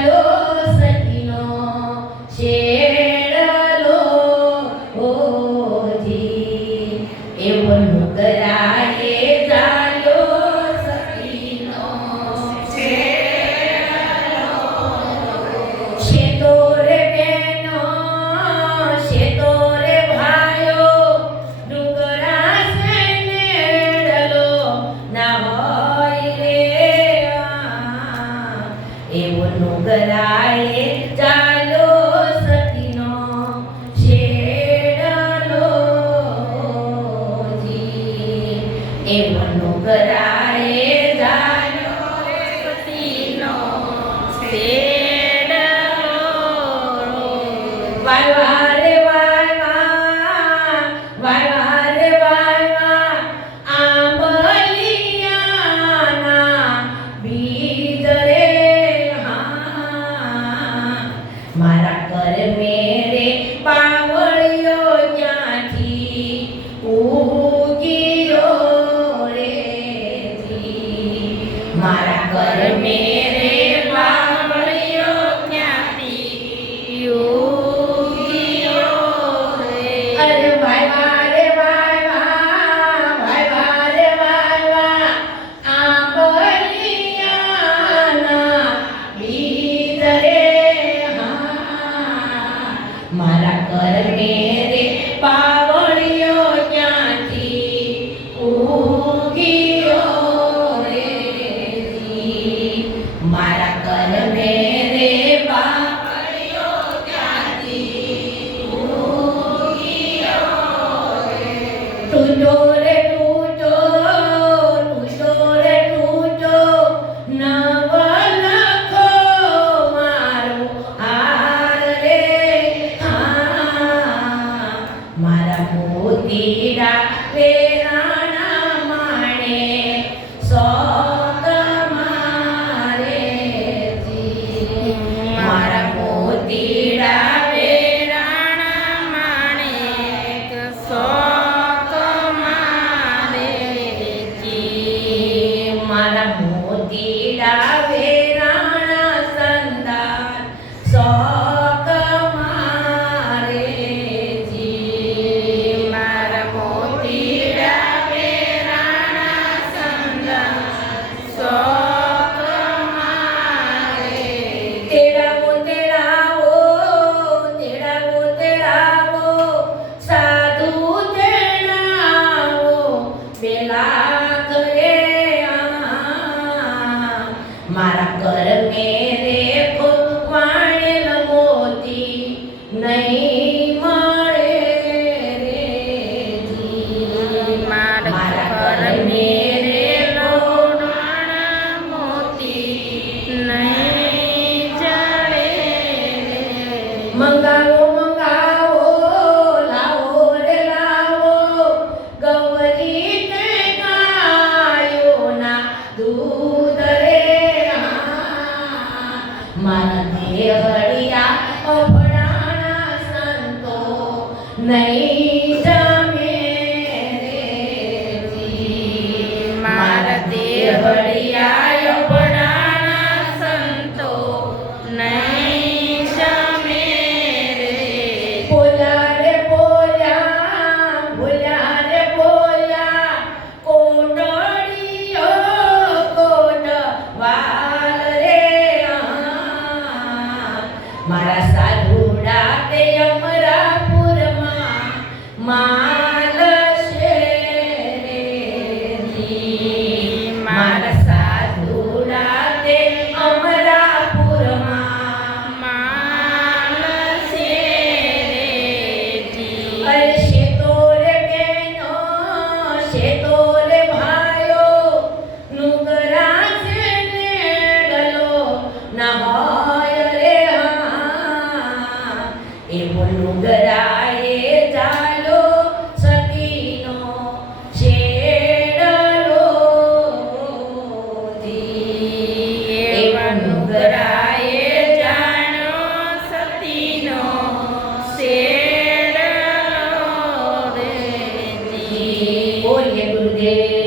ચાલો સખીનો શેરલો ઓજી એવો નુગરાએ ચાલો સખીનો શેરલો શેતો રે બેનો શેતો રે ભાયો ડુંગરા સેનેડલો ના હોય રે એવો નુગરાએ ચાલો સખીનો શેરલો જી એવો નુગરાએ ચાલો સખીનો શેરલો વાય રે વાય રે વાય આંબલિયાના બીજ રે મારા ઘર મેરે પાવળિયો ક્યાંથી ઉગીયો રે જી મારા ઘર મેરે પાવળિયો ક્યાંથી ઉગીયો રે અરે વાય રે વાય આંબલિયાના બીજ રે મારા ઘર મેરે પાવળિયો ક્યાંથી ઉગીયો રે જી મારા ઘર મેરે પાવળિયો ક્યાંથી ઉગીયો રે તૂટો રે તૂટો રે તૂટો નવ લખો મારો હાર રે મારા મોતીડા વેરાણા માણે સોગ મારે જી મારા મોતીડા વેરાણા માણે સોગ મારે જી મારા મોતીડા વેરાણા સંદાન સોગ મારે જી મારા મોતીડા વેરાણા સંદાન સોગ મારે તેડાવો સાધુ તેડાવો પેલા ઘરે મારા ઘર મેરે વાણેલ મોતી નહીં મળે રે જી મારા ઘર મેરે લોણાણા મોતી નહીં જડે મંગાવો લાવો રે લાવો ગૌરી તે ગાયોના દૂધ રે મારા દેહળિયા અભડાણા સંતો નહીં જમે રે જી મારા દેહળિયા અભડાણા સંતો નહીં જમે રે બોલ્યા રે બોલ્યા કોટડીયો કોટવાલ રે મારા સાધુડા તે અમરાપુરમાં માલ છે રે જી મારા સાધુડા તે અમરાપુરમાં માલ છે રે જી અરે શેતો રે બેનો શેતો રે ભાયો નુગરા છે નેડલો ના હોય રે એવો નુગરાએ ચાલો સખીનો શેરલો જી એવા નુગરાએ જાણો સતીનો શેરલો રે જી બોલીએ ગુરુદેવ